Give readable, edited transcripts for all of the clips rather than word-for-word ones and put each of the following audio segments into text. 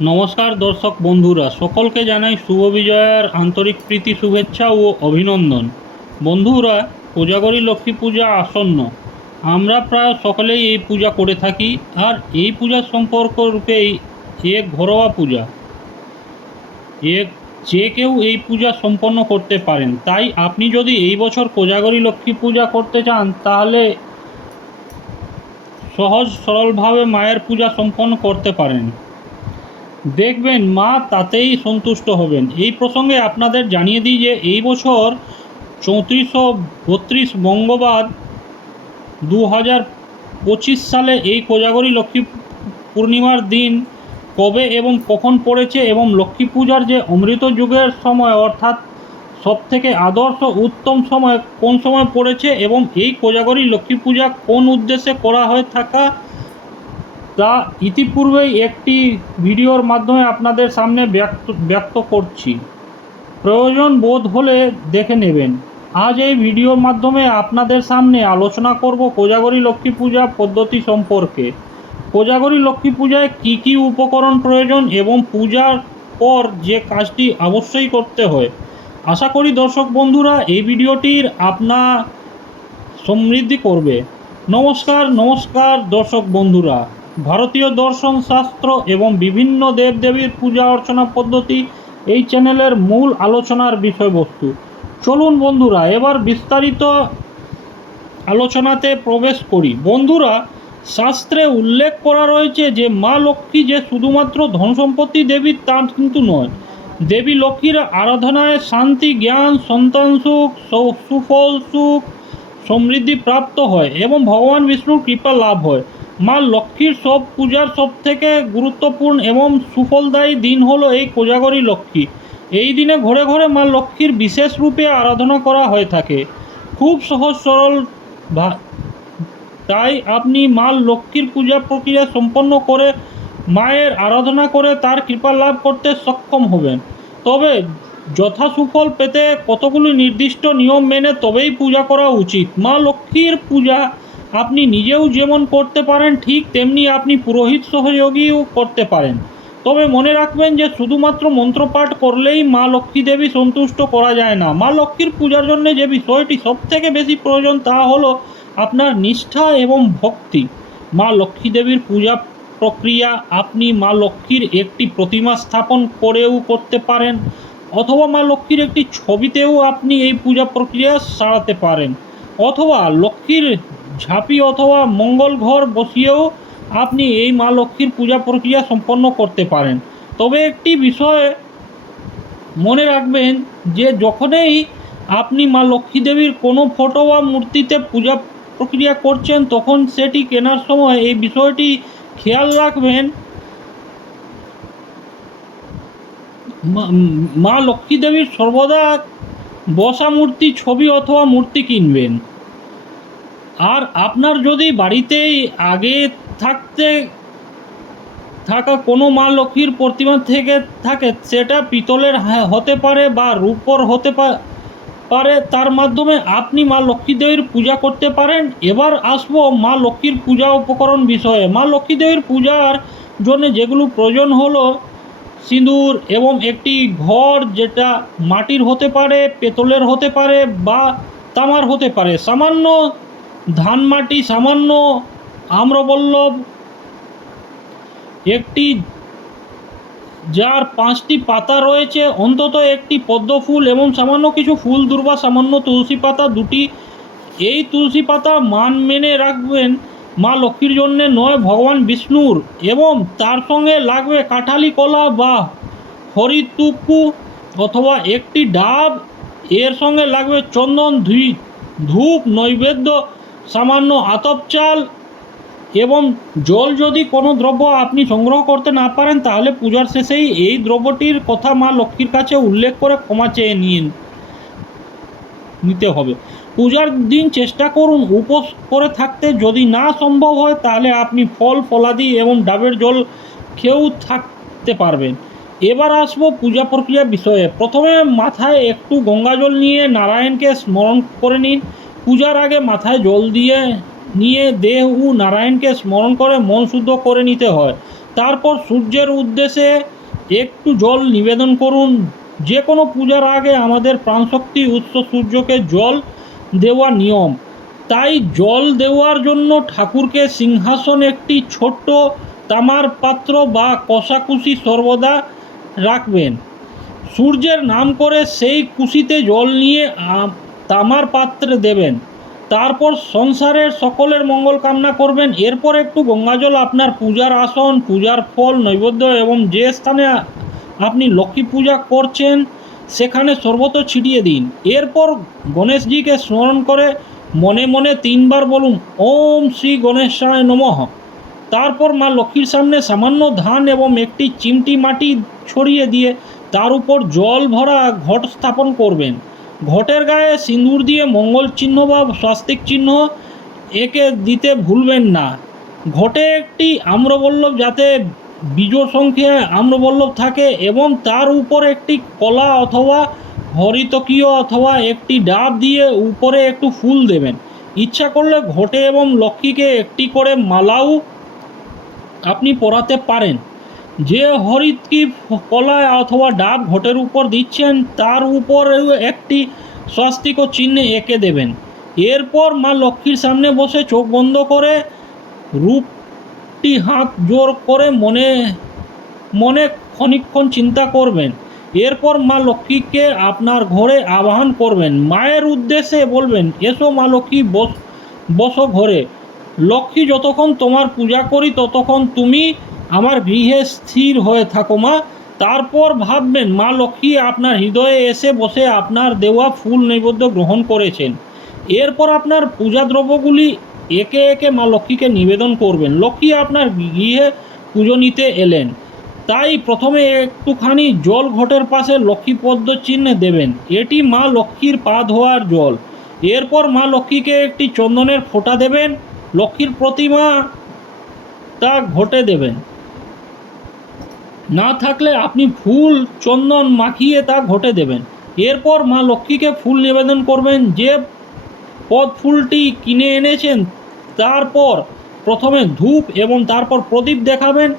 নমস্কার দর্শক বন্ধুরা, সকলকে জানাই শুভ বিজয়ার আন্তরিক প্রীতি, শুভেচ্ছা ও অভিনন্দন। বন্ধুরা, কোজাগরী লক্ষ্মী পূজা আসন্ন। আমরা প্রায় সকলেই এই পূজা করে থাকি। আর এই পূজার সম্পর্ক রূপেই এক ঘরোয়া পূজা, এক যে কেউ এই পূজা সম্পন্ন করতে পারেন। তাই আপনি যদি এই বছর কোজাগরী লক্ষ্মী পূজা করতে চান, তাহলে সহজ সরলভাবে মায়ের পূজা সম্পন্ন করতে পারেন। দেখবেন মা তাতেই সন্তুষ্ট হবেন। এই প্রসঙ্গে আপনাদের জানিয়ে দিই যে এই বছর 3432 বঙ্গবাদ 2025 সালে এই কোজাগরী লক্ষ্মী পূর্ণিমার দিন কবে এবং কখন পড়েছে, এবং লক্ষ্মী পূজার যে অমৃত যুগের সময় অর্থাৎ সবথেকে আদর্শ উত্তম সময় কোন সময় পড়েছে, এবং এই কোজাগরী লক্ষ্মী পূজা কোন উদ্দেশ্যে করা হয়ে থাকা তা ইতিপূর্বেই একটি ভিডিওর মাধ্যমে আপনাদের সামনে ব্যক্ত করছি। প্রয়োজন বোধ হলে দেখে নেবেন। আজ এই ভিডিওর মাধ্যমে আপনাদের সামনে আলোচনা করব কোজাগরী লক্ষ্মী পূজা পদ্ধতি সম্পর্কে। কোজাগরী লক্ষ্মী পূজায় কী কী উপকরণ প্রয়োজন এবং পূজার পর যে কাজটি অবশ্যই করতে হয়। আশা করি দর্শক বন্ধুরা এই ভিডিওটির আপনার সমৃদ্ধি করবে। নমস্কার দর্শক বন্ধুরা। ভারতীয় দর্শন শাস্ত্র এবং বিভিন্ন দেবদেবীর পূজা অর্চনা পদ্ধতি এই চ্যানেলের মূল আলোচনার বিষয়বস্তু। চলুন বন্ধুরা, এবার বিস্তারিত আলোচনাতে প্রবেশ করি। বন্ধুরা, শাস্ত্রে উল্লেখ করা রয়েছে যে মা লক্ষ্মী যে শুধুমাত্র ধন সম্পত্তি দেবী তা কিন্তু নয়। দেবী লক্ষ্মীর আরাধনায় শান্তি, জ্ঞান, সন্তান সুখ, সুফল সুখ, সমৃদ্ধি প্রাপ্ত হয় এবং ভগবান বিষ্ণুর কৃপা লাভ হয়। মা লক্ষ্মীর সব পূজার সবথেকে গুরুত্বপূর্ণ এবং সুফলদায়ী দিন হলো এই কোজাগরী লক্ষ্মী। এই দিনে ঘরে ঘরে মা লক্ষ্মীর বিশেষ রূপে আরাধনা করা হয়ে থাকে। খুব সহজ সরল তাই আপনি মা লক্ষ্মীর পূজা প্রক্রিয়া সম্পন্ন করে মায়ের আরাধনা করে তার কৃপা লাভ করতে সক্ষম হবেন। তবে যথা সুফল পেতে কতগুলি নির্দিষ্ট নিয়ম মেনে তবেই পূজা করা উচিত। মা লক্ষ্মীর পূজা আপনি নিজেও যেমন করতে পারেন, ঠিক তেমনি আপনি পুরোহিত সহযোগীও করতে পারেন। তবে মনে রাখবেন যে শুধুমাত্র মন্ত্রপাঠ করলেই মা লক্ষ্মী দেবী সন্তুষ্ট করা যায় না। মা লক্ষ্মীর পূজার জন্য যে বিষয়টি সবথেকে বেশি প্রয়োজন তা হলো আপনার নিষ্ঠা এবং ভক্তি। মা লক্ষ্মী দেবীর পূজা প্রক্রিয়া আপনি মা লক্ষ্মীর একটি প্রতিমা স্থাপন করেও করতে পারেন, অথবা মা লক্ষ্মীর একটি ছবিতেও আপনি এই পূজা প্রক্রিয়া সারাতে পারেন, অথবা লক্ষ্মীর ঝাঁপি অথবা মঙ্গল ঘর বসিয়েও আপনি এই মা লক্ষ্মীর পূজা প্রক্রিয়া সম্পন্ন করতে পারেন। তবে একটি বিষয় মনে রাখবেন যে যখনই আপনি মা লক্ষ্মী দেবীর কোনো ফটো বা মূর্তিতে পূজা প্রক্রিয়া করছেন, তখন সেটি কেনার সময় এই বিষয়টি খেয়াল রাখবেন, মা লক্ষ্মী দেবীর সর্বদা বসা মূর্তি, ছবি অথবা মূর্তি কিনবেন। আর আপনার যদি বাড়িতেই আগে থাকা কোনো মা লক্ষ্মীর প্রতিমা থেকে থাকে, সেটা পিতলের হতে পারে বা রূপোর হতে পারে, তার মাধ্যমে আপনি মা লক্ষ্মী দেবীর পূজা করতে পারেন। এবার আসবো মা লক্ষ্মীর পূজা উপকরণ বিষয়ে। মা লক্ষ্মী দেবীর পূজার জন্য যেগুলো প্রয়োজন হলো সিঁদুর এবং একটি ঘর, যেটা মাটির হতে পারে, পেতলের হতে পারে বা তামার হতে পারে, সামান্য ধান মাটি, সামান্য আম্রপল্লব, একটি যার 5টি পাতা রয়েছে, অন্তত একটি পদ্ম ফুল এবং সামান্য কিছু ফুল দুর্বা, সামান্য তুলসী পাতা 2টি। এই তুলসী পাতা মান মেনে রাখবেন মা লক্ষ্মীর জন্যে নয়, ভগবান বিষ্ণুর। এবং তার সঙ্গে লাগবে কাঁঠালি কলা বা হরিতুকু অথবা একটি ডাব। এর সঙ্গে লাগবে চন্দন, ধূপ, নৈবেদ্য, সামান্য আতপ চাল এবং জল। যদি কোনো দ্রব্য আপনি সংগ্রহ করতে না পারেন, তাহলে পূজার শেষেই এই দ্রব্যটির কথা মা লক্ষ্মীর কাছে উল্লেখ করে ক্ষমা চেয়ে নিতে হবে। পূজার দিন চেষ্টা করুন উপোস করে থাকতে। যদি না সম্ভব হয়, তাহলে আপনি ফল, ফলাদি এবং ডাবের জল খেয়েও থাকতে পারবেন। এবার আসবো পূজা প্রক্রিয়া বিষয়ে। প্রথমে মাথায় একটু গঙ্গা জল নিয়ে নারায়ণকে স্মরণ করে নিন। পূজার আগে মাথায় জল নিয়ে দেহ ও নারায়ণকে স্মরণ করে মন শুদ্ধ করে নিতে হয়। তারপর সূর্যের উদ্দেশ্যে একটু জল নিবেদন করুন। যে কোনো পূজার আগে আমাদের প্রাণশক্তি উৎস সূর্যকে জল দেওয়া নিয়ম। তাই জল দেওয়ার জন্য ঠাকুরকে সিংহাসন একটি ছোট্ট তামার পাত্র বা কষাকুষি সর্বদা রাখবেন। সূর্যের নাম করে সেই কুশিতে জল নিয়ে তামার পাত্রে দেবেন। তারপর সংসারের সকলের মঙ্গল কামনা করবেন। এরপর একটু গঙ্গাজল আপনার পূজার আসন, পূজার ফল, নৈবেদ্য এবং যে স্থানে আপনি লক্ষ্মী পূজা করছেন সেখানে সর্বত্র ছিটিয়ে দিন। এরপর গণেশজিকে স্মরণ করে মনে মনে 3 বার বলুন ওম শ্রী গণেশায় নমঃ। তারপর মা লক্ষ্মীর সামনে সামান্য ধান এবং একটি চিমটি মাটি ছড়িয়ে দিয়ে তার উপর জল ভরা ঘট স্থাপন করবেন। ঘটের গায়ে সিঁদুর দিয়ে মঙ্গল চিহ্ন বা স্বাস্তিক চিহ্ন এঁকে দিতে ভুলবেন না। ঘটে একটি আম্রবল্লভ, যাতে বিজোড় সংখ্যায় আম্রবল্লভ থাকে, এবং তার উপর একটি কলা অথবা হরিতকীয় অথবা একটি ডাব দিয়ে উপরে একটু ফুল দেবেন। ইচ্ছা করলে ঘটে এবং লক্ষ্মীকে একটি করে মালাও আপনি পরাতে পারেন। যে হরিতকি কলা অথবা ডাব ঘটের উপর দিচ্ছেন তার উপরেও একটি স্বাস্তিক চিহ্ন এঁকে দেবেন। এরপর মা লক্ষ্মীর সামনে বসে চোখ বন্ধ করে রূপটি হাত জোর করে মনে মনে ক্ষণিকক্ষণ চিন্তা করবেন। এরপর মা লক্ষ্মীকে আপনার ঘরে আবাহন করবেন। মায়ের উদ্দেশ্যে বলবেন, এসো মা লক্ষ্মী, বসো ঘরে। লক্ষ্মী, যতক্ষণ তোমার পূজা করি ততক্ষণ তুমি আমার গৃহে স্থির হয়ে থাকো মা। তারপর ভাববেন মা লক্ষ্মী আপনার হৃদয়ে এসে বসে আপনার দেওয়া ফুল নৈবেদ্য গ্রহণ করেছেন। এরপর আপনার পূজা দ্রব্যগুলি একে একে মা লক্ষ্মীকে নিবেদন করবেন। লক্ষ্মী আপনার গৃহে পুজো নিতে এলেন, তাই প্রথমে একটুখানি জল ঘটের পাশে লক্ষ্মী পদ্ম চিহ্নে দেবেন। এটি মা লক্ষ্মীর পা ধোয়ার জল। এরপর মা লক্ষ্মীকে একটি চন্দনের ফোঁটা দেবেন। লক্ষ্মীর প্রতিমা তা ঘটে দেবেন। না থাকলে আপনি ফুল চন্দন মাখিয়ে তা ঘটে দেবেন। এরপর মা লক্ষ্মীকে ফুল নিবেদন করবেন। যে পদ ফুলটি কিনে এনেছেন তারপর প্রথমে ধূপ এবং তারপর প্রদীপ দেখাবেন,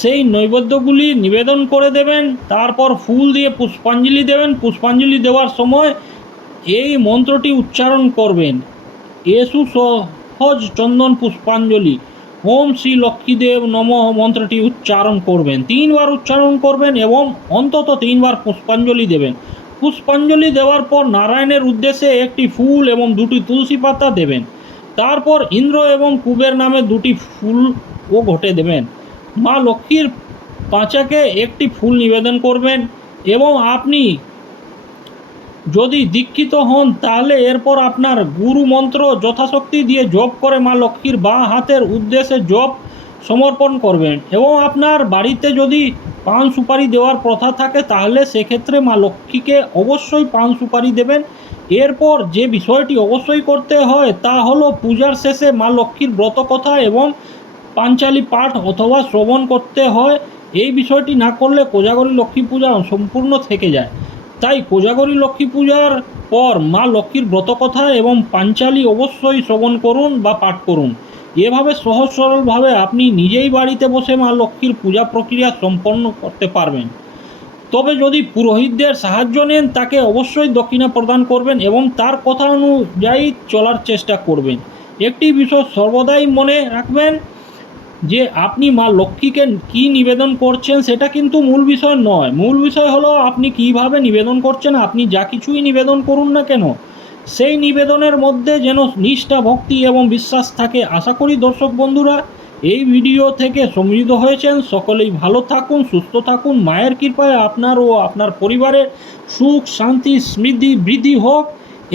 সেই নৈবেদ্যগুলি নিবেদন করে দেবেন। তারপর ফুল দিয়ে পুষ্পাঞ্জলি দেবেন। পুষ্পাঞ্জলি দেওয়ার সময় এই মন্ত্রটি উচ্চারণ করবেন, এসু সহজ চন্দন পুষ্পাঞ্জলি, ওম শ্রী লক্ষ্মীদেব নমঃ মন্ত্রটি উচ্চারণ করবেন। 3 বার উচ্চারণ করবেন এবং অন্তত 3 বার পুষ্পাঞ্জলি দেবেন। পুষ্পাঞ্জলি দেওয়ার পর নারায়ণের উদ্দেশ্যে একটি ফুল এবং 2টি তুলসী পাতা দেবেন। তারপর ইন্দ্র এবং কুবের নামে 2টি ফুল ও ঘটে দেবেন। মা লক্ষ্মীর পাঁচাকে একটি ফুল নিবেদন করবেন। এবং আপনি যদি দীক্ষিত হন তাহলে এরপর আপনার গুরু মন্ত্র যথাশক্তি দিয়ে জপ করে মা লক্ষ্মীর বাঁ হাতের উদ্দেশ্যে জপ সমর্পণ করবেন। এবং আপনার বাড়িতে যদি পান সুপারি দেওয়ার প্রথা থাকে তাহলে সেক্ষেত্রে মা লক্ষ্মীকে অবশ্যই পান সুপারি দেবেন। এরপর যে বিষয়টি অবশ্যই করতে হয় তা হলো পূজার শেষে মা লক্ষ্মীর ব্রতকথা এবং পাঞ্চালী পাঠ অথবা শ্রবণ করতে হয়। এই বিষয়টি না করলে কোজাগরী লক্ষ্মী পূজা সম্পূর্ণ থেকে যায়। তাই কোজাগরী লক্ষ্মী পূজার পর মা লক্ষ্মীর ব্রতকথা এবং পাঞ্চালী অবশ্যই শ্রবণ করুন বা পাঠ করুন। এভাবে সহজ সরলভাবে আপনি নিজেই বাড়িতে বসে মা লক্ষ্মীর পূজা প্রক্রিয়া সম্পন্ন করতে পারবেন। তবে যদি পুরোহিতদের সাহায্য নেন তাকে অবশ্যই দক্ষিণা প্রদান করবেন এবং তার কথা অনুযায়ী চলার চেষ্টা করবেন। একটি বিষয় সর্বদাই মনে রাখবেন যে আপনি মা লক্ষ্মীকে কী নিবেদন করছেন সেটা কিন্তু মূল বিষয় নয়। মূল বিষয় হলো আপনি কীভাবে নিবেদন করছেন। আপনি যা কিছুই নিবেদন করুন না কেন সেই নিবেদনের মধ্যে যেন নিষ্ঠা, ভক্তি এবং বিশ্বাস থাকে। আশা করি দর্শক বন্ধুরা এই ভিডিও থেকে সমৃদ্ধ হয়েছেন। সকলেই ভালো থাকুন, সুস্থ থাকুন। মায়ের কৃপায় আপনার ও আপনার পরিবারের সুখ, শান্তি, সমৃদ্ধি, বৃদ্ধি হোক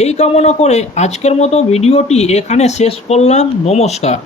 এই কামনা করে আজকের মতো ভিডিওটি এখানে শেষ করলাম। নমস্কার।